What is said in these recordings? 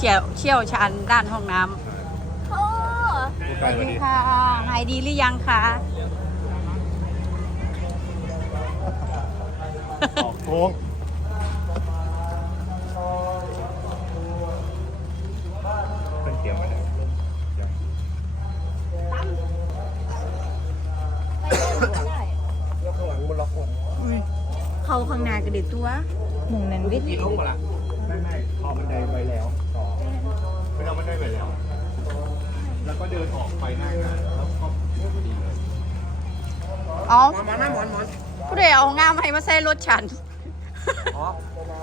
ชี่ยวเชี่ยวชาญด้านห้องน้ำโอ้สวัสดีค่ะหายดีหรือยังคะออกโค้งเป็นเตรียมไว้แล้วยังแล้วข้างหลังบนล็อกก่อนเขาข้างหน้ากระเด็ดตัวหมุงนั้นวิทย์กี่ลูกมาละไม่ไม่เอาบันไดไปแล้ว ออกไปหน้างานแล้วก็พอดีเลยอ๋อหมอนหมอนหมอนหมอนผู้ใดเอางามให้มาใส่รถฉัน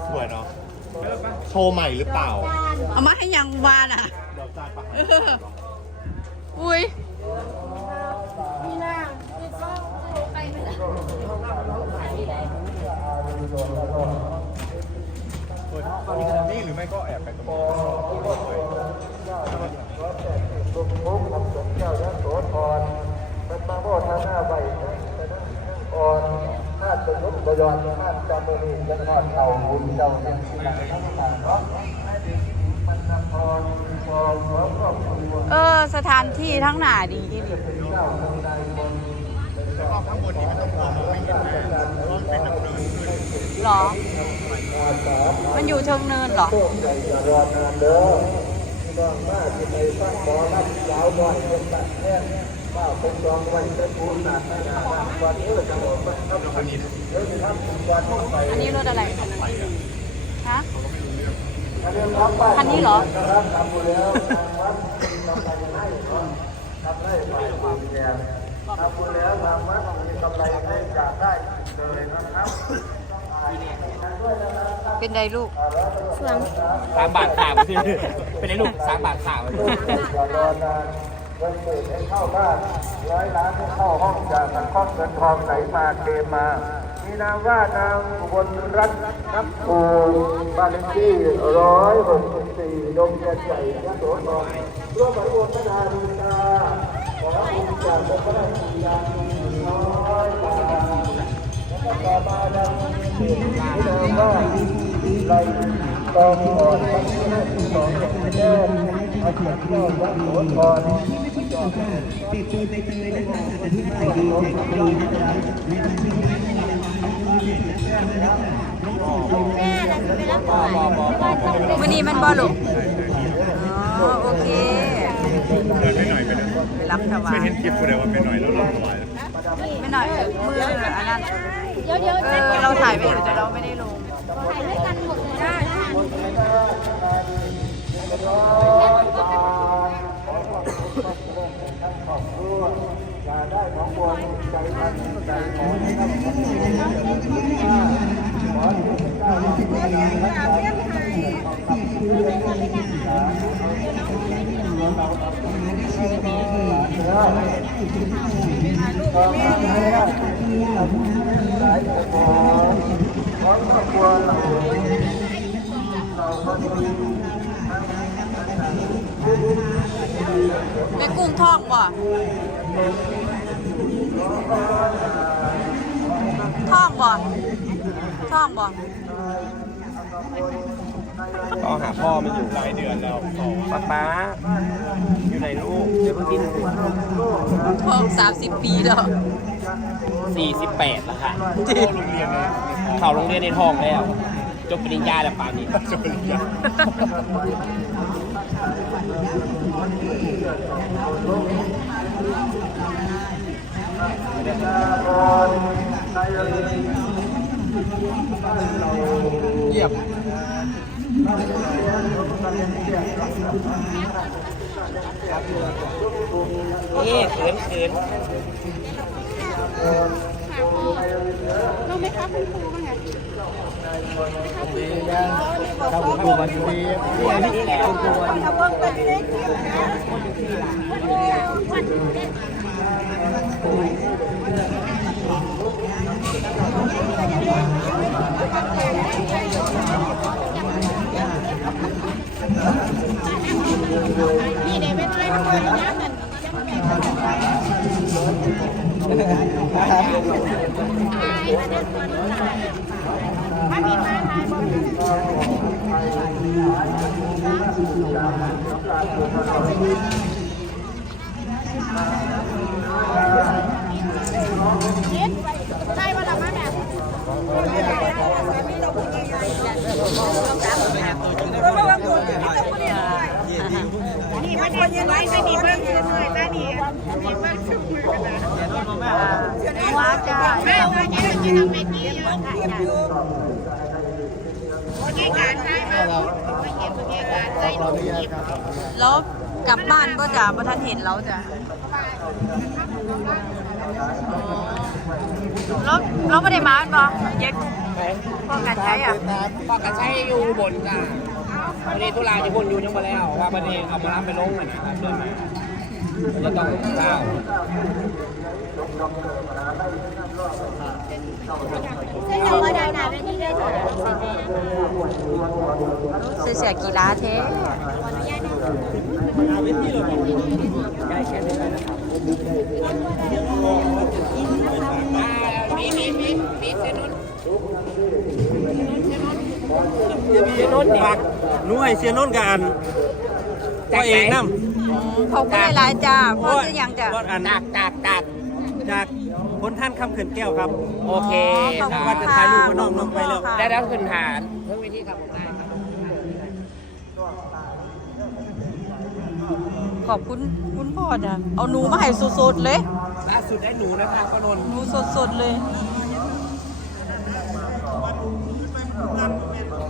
สวยเนาะโชว์ใหม่หรือเปล่า เอามาให้ยังวานอะเดี๋ยวจ่ายปะเอออุ้ยเปิดเข้านี่หรือไม่ก็แอบไปตรงนี้ ลุงมุกทำสมเจ้ายะโสธรเป็นมาโมทนาใบเป็นนั่งอ่อนธาตุเป็นลุกบยอนธาตุจำมือนี่เป็นทอดเก่าบุญเจ้าเป็นที่หลังทั้งต่างเนาะให้ดีมันนำพรพรพร้อมครอบครัวเออ สถานที่ทั้งหนาดีอีหลีเจ้าทางใดบนแล้วก็ข้างบนนี้ไม่ต้องมองมองไม่เห็นนะเพราะว่ามันเป็นน้ำเนินขึ้นเหรอ มันอยู่เชิงเนินเหรอ พี่น้องมาที่ไปสร้างบอน้ำสาวน้อยเป็นตัดแน่ว่าเป็นจองไว้จะพูนหนักหนาวันนี้จะบอกว่าเขาแล้วคันนี้เดี๋ยวจะทำคุณวันไปอันนี้รถอะไรฮะคันนี้เหรอครับทำบุญแล้วทางวัดมีกำไรให้ทำให้ฝ่ายบุญแก่ทำบุญแล้วทางวัดมีกำไรให้จากได้เลยนะครับด้วยนะครับ เป็นไดลูกสามบาทข่าวคือเป็นไอ้ลูกสามบาทข่าวอย่ารอนานเงินหมื่นให้เข้าบ้านร้อยล้านให้เข้าห้องจากสังคมเงินทองไหลมาเทมามีนามว่านางอุบลรัตน์นับภูบ้านเลขที่ร้อยหกสิบสี่ดงเชียนใหญ่ยะโสธรร่วมกับอุบลนาดีกาขอคุณจากพระราชยาน้อยตาแล้วก็ต่อมาดังที่นามว่า ไรตองอ่อนทั้งที่ให้สองแก้มอาเขียนเล่ายะโสธรแม่น่ะจะไปรับหน่อยว่าต้องเป็นวันนี้มันบอลูกอ๋อโอเคเดินไปหน่อยไปเลยไปรับถวาไม่ยเห็นคลิปกูเลยว่าไปหน่อยแล้วเราถวายไม่หน่อยมืออันนั้นเดี๋ยวเดี๋ยวเออเราถ่ายไปอยู่แต่เราไม่ได้ลงถ่ายด้วยกัน หมดเลยได้ อย่าได้ของบนใจทันใจหมอนะครับขอให้เจ้ารักษาต่อมานะครับสายของของครอบครัวเราเราก็ดี แม่กุ้งท่ องบ่ท่องบ่ท่องบ่ต้องหาพ่อมันอยู่หลายเดือนแล้วต่อป๊าป๊าอยู่ไหนลูก เดี๋ยวเพิ่งกินท่องสามสิบปีแล้ว48แล้วค่ะเข้าโรงเรียนเลยเข้าโรงเรียนในท้องแล้ว จบปริญญาแล้วป่านนี้จะเป็นยัง เยี่ยมนี่เขินเขินเราไหมคะคุณครูบ้างไงถ้าผมดูวันนี้นี่แหละคุณครูถ้าเบิ่งเป็นเลขที่นะนี่เดี๋ยวเป็นอะไรทั้งหมดนะมัน มามีมาทายบน คิดใช่ว่าเรามาแบบนี่มันคนยังไงไม่มีเบิ้งเลยตาดีมีเบิ้งชุบมือกันนะ ว้าจ้า แม่วันนี้เราจะ ทำเมนูเยอะค่ะวันนี้การใช้มาไม่เก็บวันนี้การใช้ลูกเก็บแล้วกลับบ้านก็จะบ่ทันเห็นแล้วจ้ะแล้วแล้วไม่ได้มาบ่เย็กพวกกันใช้อะก็กระใช้อยู่บนจ้าวันนี้ทุลาจะบนอยู่ยังมาแล้วว่าวันนี้เอามารับไปลงกันนะครับเดินมา จะต้องก้าวซึ่งเราก็ได้นาเป็นที่เซ็นเซอร์เสียเสียกีฬาเทขออนุญานะมีมีมีมีเซนุนเซนุนฝากหนุ่ยเสียนุ่นกันพ่อเอกน้ขอบคุณหลายๆจ้าพ่อจะยังจ้ะำรถอันจากจากจากจากคนท่านคำเขื่อนแก้วครับ โอเคขอบคุณว่าจะถ่ายรูปกับน้องน้องไปแล้ว ได้แล้วขึ้นฐานเพิ่มวิธีทำผมได้ครับขอบคุณคุณพ่อจ้ะเอาหนูมาให้สดๆเลยล่าสุดได้หนูนะครับก็นนหนูสดๆเลย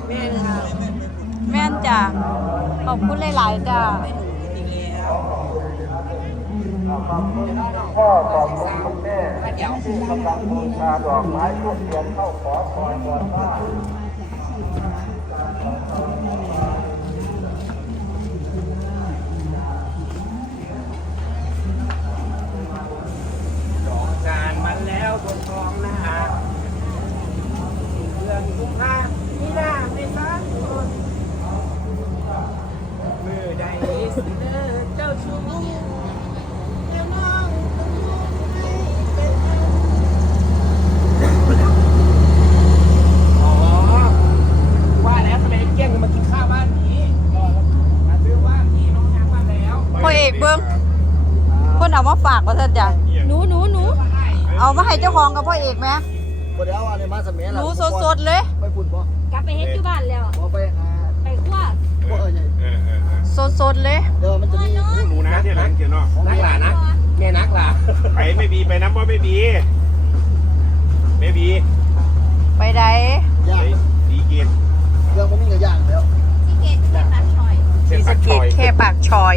แม่ แม่จ้ะขอบคุณหลายๆจ้ะพ่อขอบคุณคุณแม่ที่กำลังบูชาดอกไม้ทุกเทียนเข้าขอพรก่อนว่าดอกจานมันแล้วบนทองนะฮะ มาฝากว่าท่านจ้ะหนูหนูหนูเอามาให้เจ้าของกับพ่อเอกไหมบ่ได้เอาอะไรมาสมัยหนูสดๆเลย ไปปุ่นบ่กลับไปเฮ็ดที่บ้านแล้วไปหาไปคั่วบ่เอ้ยสดเลยเดี๋ยวมันจะมีหนูนะที่หลังเกี่ยวนาะนักหลานะแม่นักหลาไปไม่บีไปน้ำบ่ไม่บีไม่บีไปไหนยางดีเกียรเรื่องมันมีเงินยางแล้วดีเกียรแค่ปากชอยดีเกีแค่ปากชอย